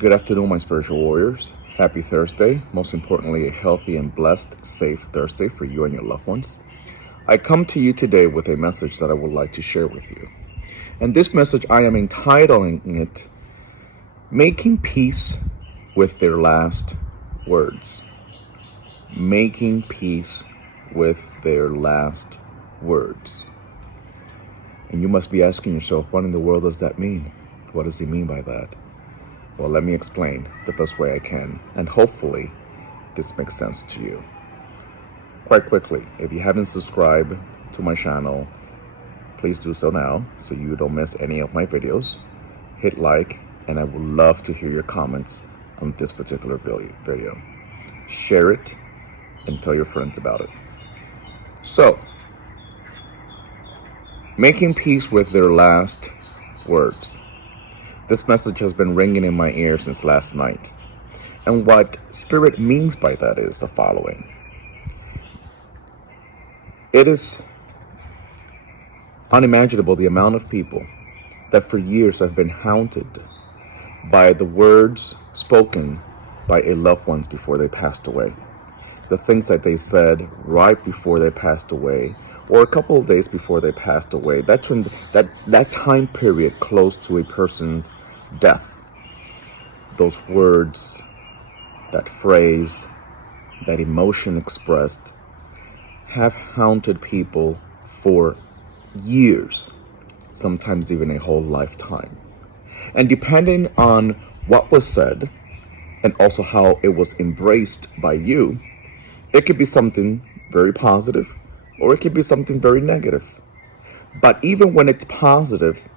Good afternoon, my spiritual warriors. Happy Thursday. Most importantly, a healthy and blessed, safe Thursday for you and your loved ones. I come to you today with a message that I would like to share with you. And this message, I am entitling it, Making Peace with Their Last Words. Making peace with their last words. And you must be asking yourself, what in the world does that mean? What does he mean by that? Well, let me explain the best way I can, and hopefully this makes sense to you. Quite quickly, if you haven't subscribed to my channel, please do so now so you don't miss any of my videos. Hit like, and I would love to hear your comments on this particular video. Share it and tell your friends about it. So, making peace with their last words. This message has been ringing in my ear since last night. And what Spirit means by that is the following. It is unimaginable the amount of people that for years have been haunted by the words spoken by a loved ones before they passed away. The things that they said right before they passed away, or a couple of days before they passed away. That time period close to a person's death. Those words, that phrase, that emotion expressed have haunted people for years, sometimes even a whole lifetime. And depending on what was said and also how it was embraced by you, it could be something very positive or it could be something very negative. But even when it's positive,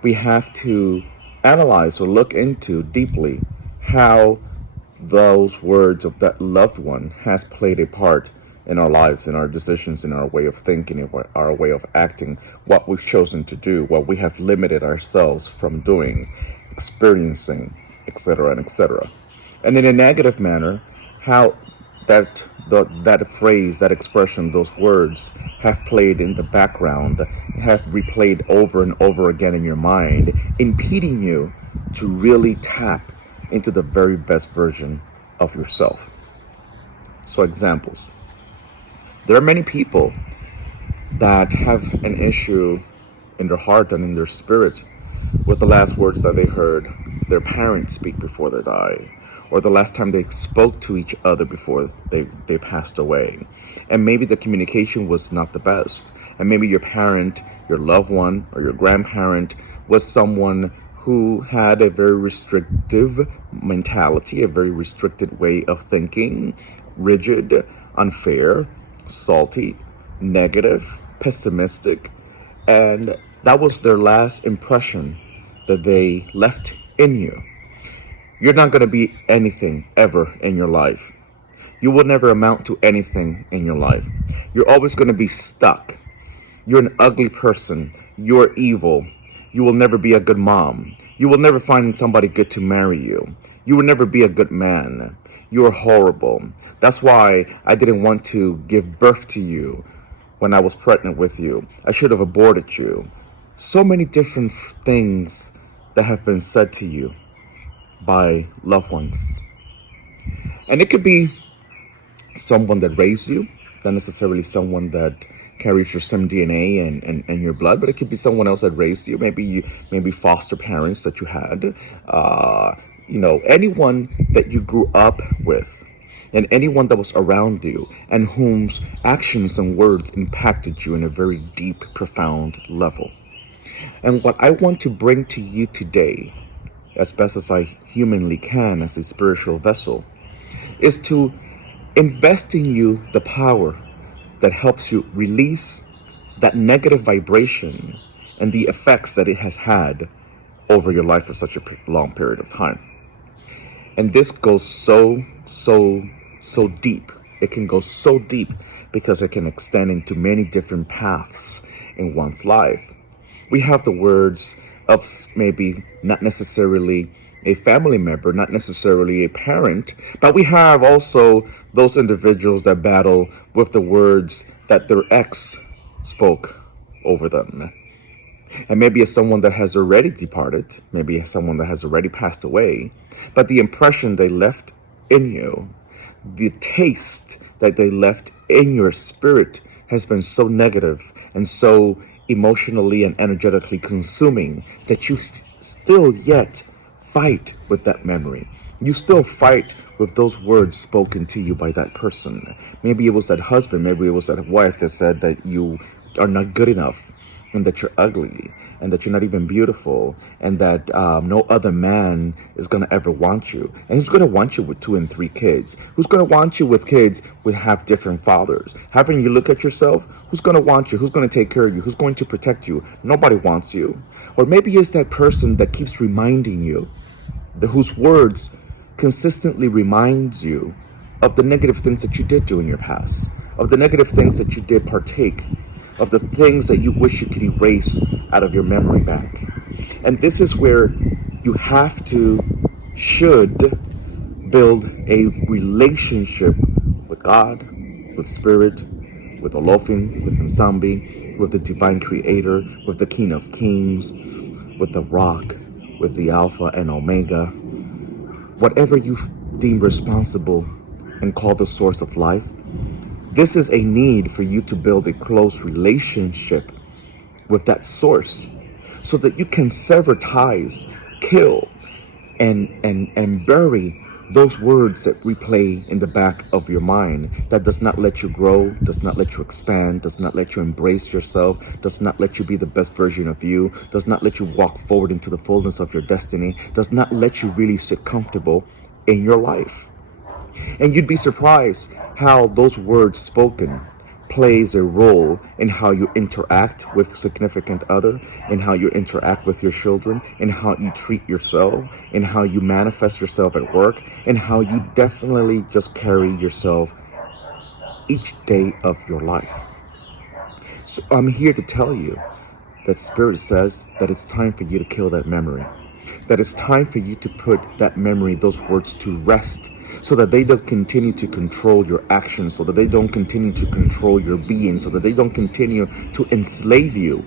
we have to analyze or look into deeply how those words of that loved one has played a part in our lives, in our decisions, in our way of thinking, in our way of acting, what we've chosen to do, what we have limited ourselves from doing, experiencing, etc., and etc. And in a negative manner, how that phrase, that expression, those words have played in the background, have replayed over and over again in your mind, impeding you to really tap into the very best version of yourself. So examples. There are many people that have an issue in their heart and in their spirit with the last words that they heard their parents speak before they died, or the last time they spoke to each other before they passed away. And maybe the communication was not the best. And maybe your parent, your loved one, or your grandparent was someone who had a very restrictive mentality, a very restricted way of thinking, rigid, unfair, salty, negative, pessimistic. And that was their last impression that they left in you. You're not going to be anything ever in your life. You will never amount to anything in your life. You're always going to be stuck. You're an ugly person. You're evil. You will never be a good mom. You will never find somebody good to marry you. You will never be a good man. You are horrible. That's why I didn't want to give birth to you when I was pregnant with you. I should have aborted you. So many different things that have been said to you by loved ones. And it could be someone that raised you, not necessarily someone that carries your same DNA and your blood, but it could be someone else that raised you, maybe foster parents that you had, anyone that you grew up with, and anyone that was around you, and whose actions and words impacted you in a very deep, profound level. And what I want to bring to you today, as best as I humanly can as a spiritual vessel, is to invest in you the power that helps you release that negative vibration and the effects that it has had over your life for such a long period of time. And this goes so deep. It can go so deep because it can extend into many different paths in one's life. We have the words of maybe not necessarily a family member, not necessarily a parent, but we have also those individuals that battle with the words that their ex spoke over them. And maybe it's someone that has already departed, maybe it's someone that has already passed away, but the impression they left in you, the taste that they left in your spirit has been so negative and so emotionally and energetically consuming that you still yet fight with that memory. You still fight with those words spoken to you by that person. Maybe it was that husband, maybe it was that wife that said that you are not good enough, and that you're ugly, and that you're not even beautiful, and that no other man is going to ever want you. And who's going to want you with 2 and 3 kids? Who's going to want you with kids with half different fathers? Having you look at yourself, who's going to want you? Who's going to take care of you? Who's going to protect you? Nobody wants you. Or maybe it's that person that keeps reminding you, whose words consistently reminds you of the negative things that you did do in your past, of the negative things that you did partake, of the things that you wish you could erase out of your memory bank. And this is where you should build a relationship with God, with Spirit, with Olofin, with Nsambi, with the Divine Creator, with the King of Kings, with the Rock, with the Alpha and Omega. Whatever you deem responsible and call the source of life, this is a need for you to build a close relationship with that source so that you can sever ties, kill, and bury those words that replay in the back of your mind that does not let you grow, does not let you expand, does not let you embrace yourself, does not let you be the best version of you, does not let you walk forward into the fullness of your destiny, does not let you really sit comfortable in your life. And you'd be surprised how those words spoken plays a role in how you interact with significant other, in how you interact with your children, in how you treat yourself, in how you manifest yourself at work, and how you definitely just carry yourself each day of your life. So I'm here to tell you that Spirit says that it's time for you to kill that memory, that it's time for you to put that memory, those words to rest, so that they don't continue to control your actions, so that they don't continue to control your being, so that they don't continue to enslave you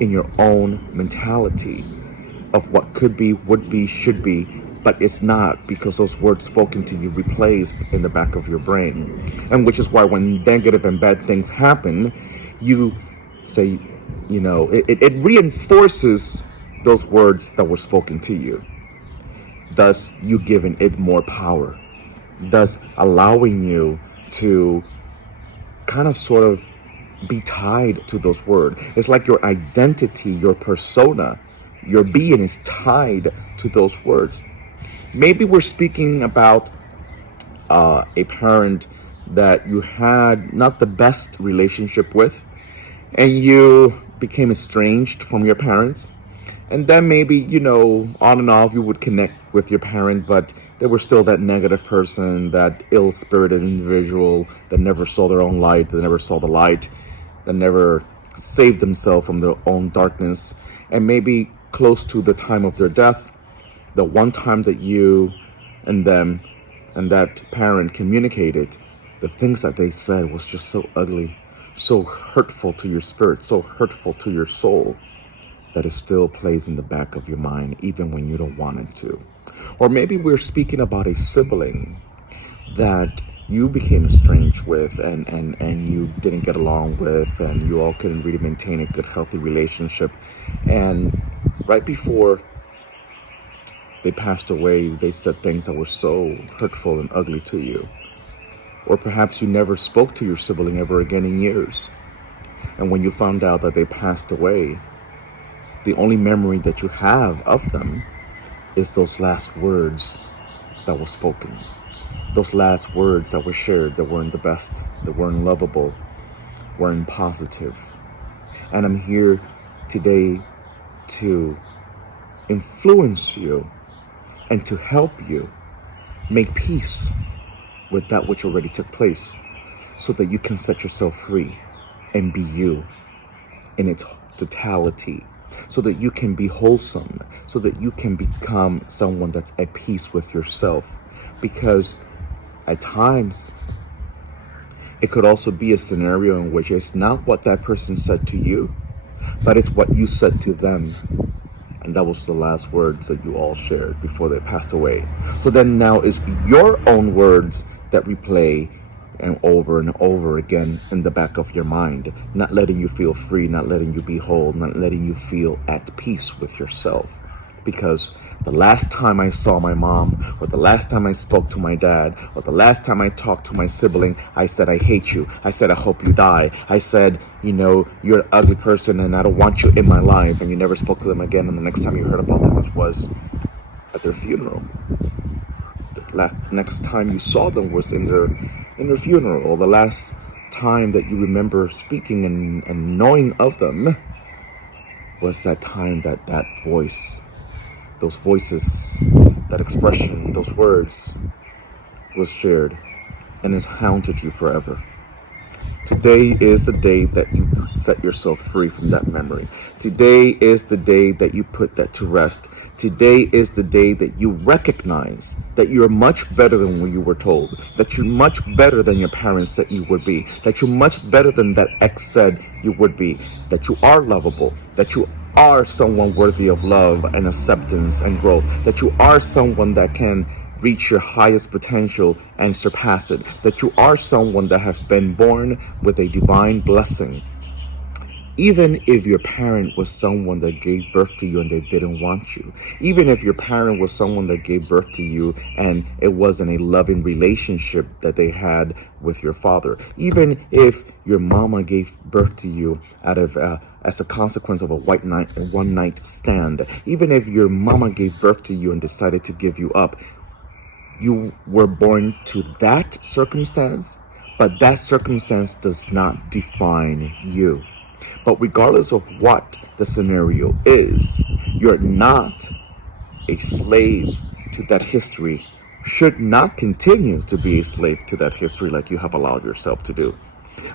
in your own mentality of what could be, would be, should be, but it's not, because those words spoken to you replays in the back of your brain. And which is why when negative and bad things happen, you say, it reinforces those words that were spoken to you. Thus, you giving it more power, thus allowing you to kind of sort of be tied to those words. It's like your identity, your persona, your being is tied to those words. Maybe we're speaking about a parent that you had not the best relationship with, and you became estranged from your parents. And then maybe, on and off, you would connect with your parent, but they were still that negative person, that ill-spirited individual that never saw their own light, that never saw the light, that never saved themselves from their own darkness. And maybe close to the time of their death, the one time that you and them and that parent communicated, the things that they said was just so ugly, so hurtful to your spirit, so hurtful to your soul, that it still plays in the back of your mind even when you don't want it to. Or maybe we're speaking about a sibling that you became estranged with and you didn't get along with, and you all couldn't really maintain a good, healthy relationship. And right before they passed away, they said things that were so hurtful and ugly to you. Or perhaps you never spoke to your sibling ever again in years. And when you found out that they passed away, the only memory that you have of them is those last words that were spoken. Those last words that were shared that weren't the best, that weren't lovable, weren't positive. And I'm here today to influence you and to help you make peace with that which already took place, so that you can set yourself free and be you in its totality, so that you can be wholesome, so that you can become someone that's at peace with yourself. Because at times, it could also be a scenario in which it's not what that person said to you, but it's what you said to them. And that was the last words that you all shared before they passed away. So then now it's your own words that replay and over again in the back of your mind, not letting you feel free, not letting you be whole, not letting you feel at peace with yourself. Because the last time I saw my mom, or the last time I spoke to my dad, or the last time I talked to my sibling, I said, I hate you. I said, I hope you die. I said, you're an ugly person and I don't want you in my life. And you never spoke to them again. And the next time you heard about them was at their funeral. The next time you saw them was in their funeral. Or the last time that you remember speaking and knowing of them was that time that voice, those voices, that expression, those words was shared and has haunted you forever. Today is the day that you set yourself free from that memory. Today is the day that you put that to rest. Today is the day that you recognize that you're much better than what you were told, that you're much better than your parents said you would be, that you're much better than that ex said you would be, that you are lovable, that you are someone worthy of love and acceptance and growth, that you are someone that can reach your highest potential and surpass it, that you are someone that have been born with a divine blessing. Even if your parent was someone that gave birth to you and they didn't want you, even if your parent was someone that gave birth to you and it wasn't a loving relationship that they had with your father, even if your mama gave birth to you out of as a consequence of a one night stand, even if your mama gave birth to you and decided to give you up, you were born to that circumstance, but that circumstance does not define you. But regardless of what the scenario is, you're not a slave to that history, should not continue to be a slave to that history like you have allowed yourself to do.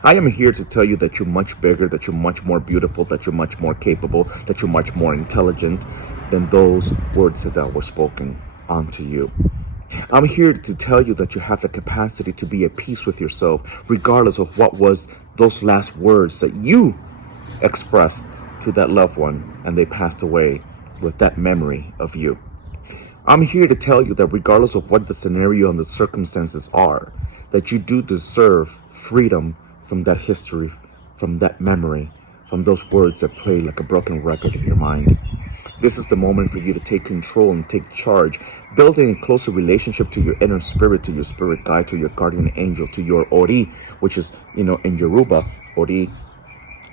I am here to tell you that you're much bigger, that you're much more beautiful, that you're much more capable, that you're much more intelligent than those words that were spoken onto you. I'm here to tell you that you have the capacity to be at peace with yourself, regardless of what was those last words that you expressed to that loved one and they passed away with that memory of you. I'm here to tell you that regardless of what the scenario and the circumstances are, that you do deserve freedom from that history, from that memory, from those words that play like a broken record in your mind. This is the moment for you to take control and take charge, building a closer relationship to your inner spirit, to your spirit guide, to your guardian angel, to your Ori, which is, in Yoruba, Ori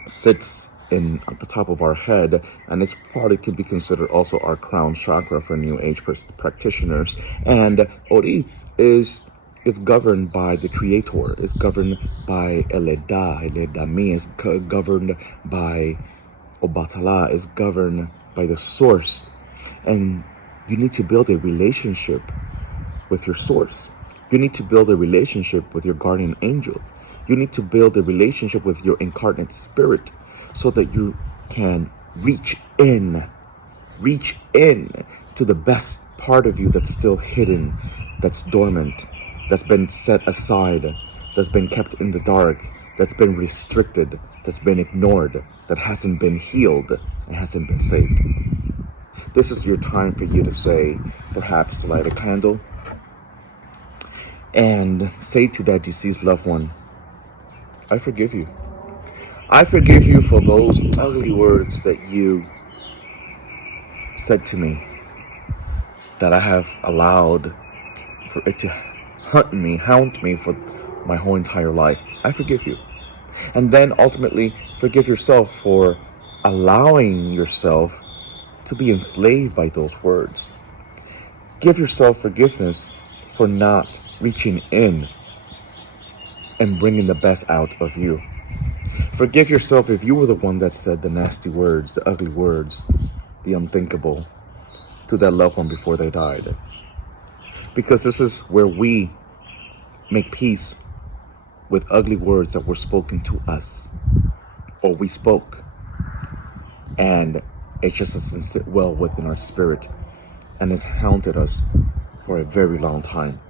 sits at the top of our head, and it's probably can be considered also our crown chakra for New Age practitioners. And Ori is governed by the Creator, is governed by Eledami, is governed by Obatala, is governed by the source. And you need to build a relationship with your source. You need to build a relationship with your guardian angel. You need to build a relationship with your incarnate spirit so that you can reach in to the best part of you that's still hidden, that's dormant, that's been set aside, that's been kept in the dark, that's been restricted, that's been ignored, that hasn't been healed, and hasn't been saved. This is your time for you to say, perhaps light a candle, and say to that deceased loved one, I forgive you. I forgive you for those ugly words that you said to me, that I have allowed for it to haunt me for my whole entire life. I forgive you. And then ultimately forgive yourself for allowing yourself to be enslaved by those words. Give yourself forgiveness for not reaching in and bringing the best out of you. Forgive yourself if you were the one that said the nasty words, the ugly words, the unthinkable to that loved one before they died. Because this is where we make peace with ugly words that were spoken to us, or we spoke, and it just doesn't sit well within our spirit, and it's haunted us for a very long time.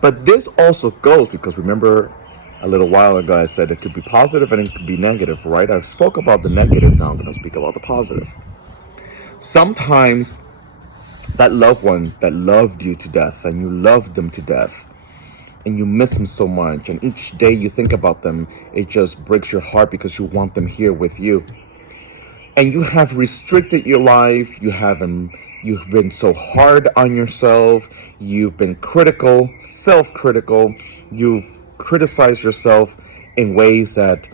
But this also goes, because remember, A little while ago, I said it could be positive and it could be negative, right? I spoke about the negative, now I'm going to speak about the positive. Sometimes that loved one that loved you to death and you loved them to death and you miss them so much, and each day you think about them, it just breaks your heart because you want them here with you. And you have restricted your life, you've been so hard on yourself, you've been critical, self-critical, you've criticized yourself in ways that,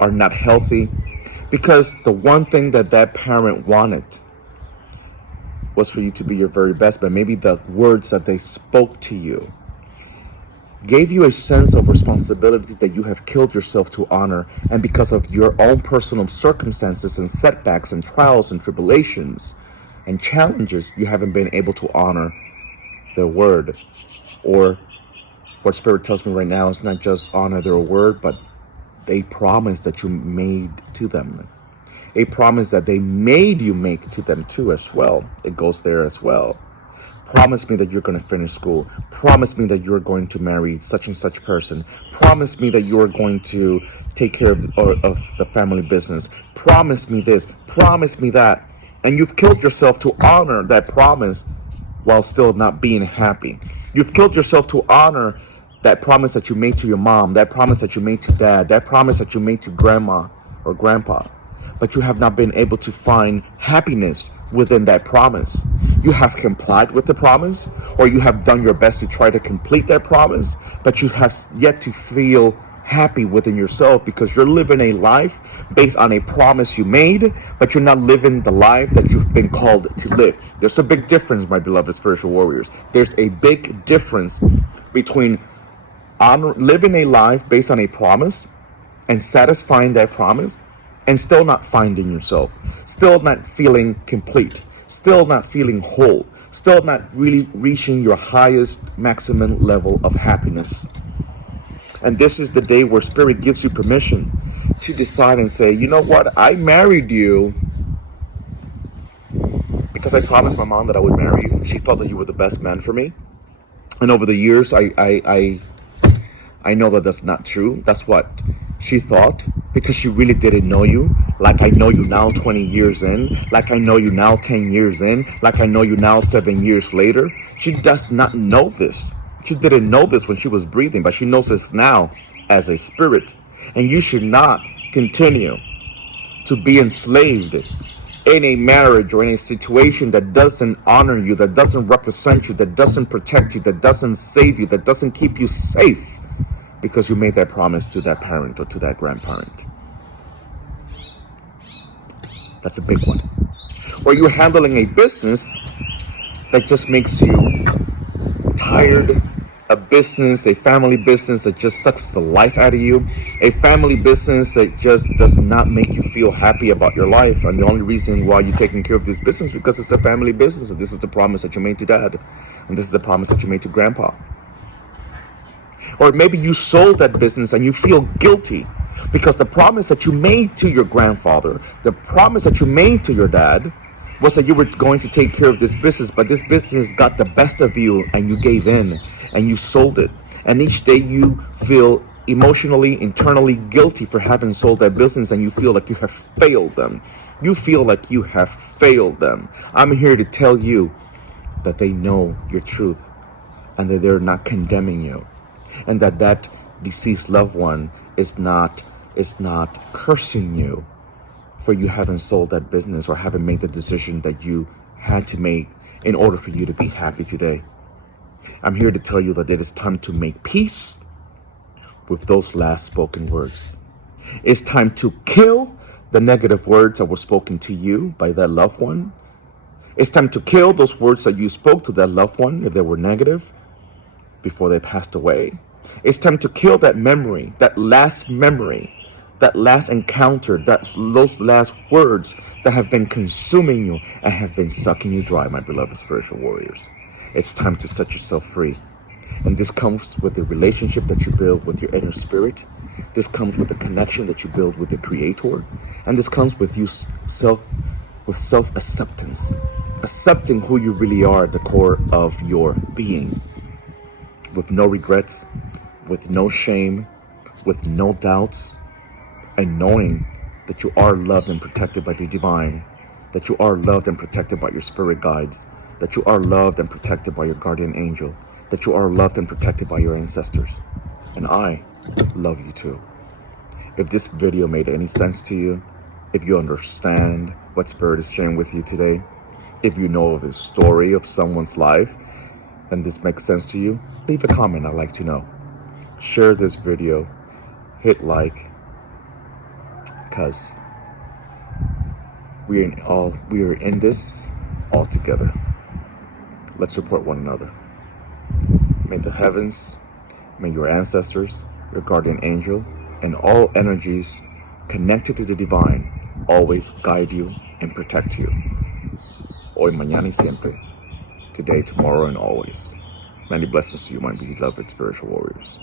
are not healthy. Because the one thing that parent wanted was for you to be your very best, but maybe the words that they spoke to you gave you a sense of responsibility that you have killed yourself to honor, and because of your own personal circumstances and setbacks and trials and tribulations and challenges, you haven't been able to honor their word. Or what Spirit tells me right now is not just honor their word, but a promise that you made to them. A promise that they made you make to them too as well. It goes there as well. Promise me that you're going to finish school. Promise me that you're going to marry such and such person. Promise me that you're going to take care of the family business. Promise me this. Promise me that. And you've killed yourself to honor that promise while still not being happy. You've killed yourself to honor that promise that you made to your mom, that promise that you made to dad, that promise that you made to grandma or grandpa. But you have not been able to find happiness within that promise. You have complied with the promise, or you have done your best to try to complete that promise, but you have yet to feel happy within yourself because you're living a life based on a promise you made, but you're not living the life that you've been called to live. There's a big difference, my beloved spiritual warriors. There's a big difference between living a life based on a promise and satisfying that promise and still not finding yourself, still not feeling complete, still not feeling whole, still not really reaching your highest maximum level of happiness. And this is the day where Spirit gives you permission to decide and say, you know what, I married you because I promised my mom that I would marry you. She thought that you were the best man for me. And over the years, I know that that's not true. That's what she thought, because she really didn't know you like I know you now 20 years in, like I know you now 10 years in, like I know you now 7 years later. She does not know this. She didn't know this when she was breathing, but she knows this now as a spirit. And you should not continue to be enslaved in a marriage or in a situation that doesn't honor you, that doesn't represent you, that doesn't protect you, that doesn't save you, that doesn't keep you safe, because you made that promise to that parent or to that grandparent. That's a big one. Or you're handling a business that just makes you tired, a business, a family business that just sucks the life out of you, a family business that just does not make you feel happy about your life. And the only reason why you're taking care of this business is because it's a family business, and this is the promise that you made to dad, and this is the promise that you made to grandpa. Or maybe you sold that business and you feel guilty because the promise that you made to your grandfather, the promise that you made to your dad, was that you were going to take care of this business, but this business got the best of you and you gave in and you sold it. And each day you feel emotionally, internally guilty for having sold that business, and you feel like you have failed them. You feel like you have failed them. I'm here to tell you that they know your truth and that they're not condemning you, and that deceased loved one is not cursing you for you haven't sold that business or haven't made the decision that you had to make in order for you to be happy today. I'm here to tell you that it is time to make peace with those last spoken words. It's time to kill the negative words that were spoken to you by that loved one. It's time to kill those words that you spoke to that loved one if they were negative before they passed away. It's time to kill that memory, that last encounter, those last words that have been consuming you and have been sucking you dry, my beloved spiritual warriors. It's time to set yourself free. And this comes with the relationship that you build with your inner spirit. This comes with the connection that you build with the Creator. And this comes with self-acceptance. Accepting who you really are at the core of your being. With no regrets, with no shame, with no doubts, and knowing that you are loved and protected by the divine, that you are loved and protected by your spirit guides, that you are loved and protected by your guardian angel, that you are loved and protected by your ancestors. And I love you too. If this video made any sense to you, if you understand what Spirit is sharing with you today, if you know of a story of someone's life and this makes sense to you, leave a comment. I'd like to know. Share this video, hit like, because we are in this all together. Let's support one another. May the heavens, may your ancestors, your guardian angel, and all energies connected to the divine always guide you and protect you. Hoy, mañana y siempre. Today, tomorrow, and always. Many blessings to you, my beloved spiritual warriors.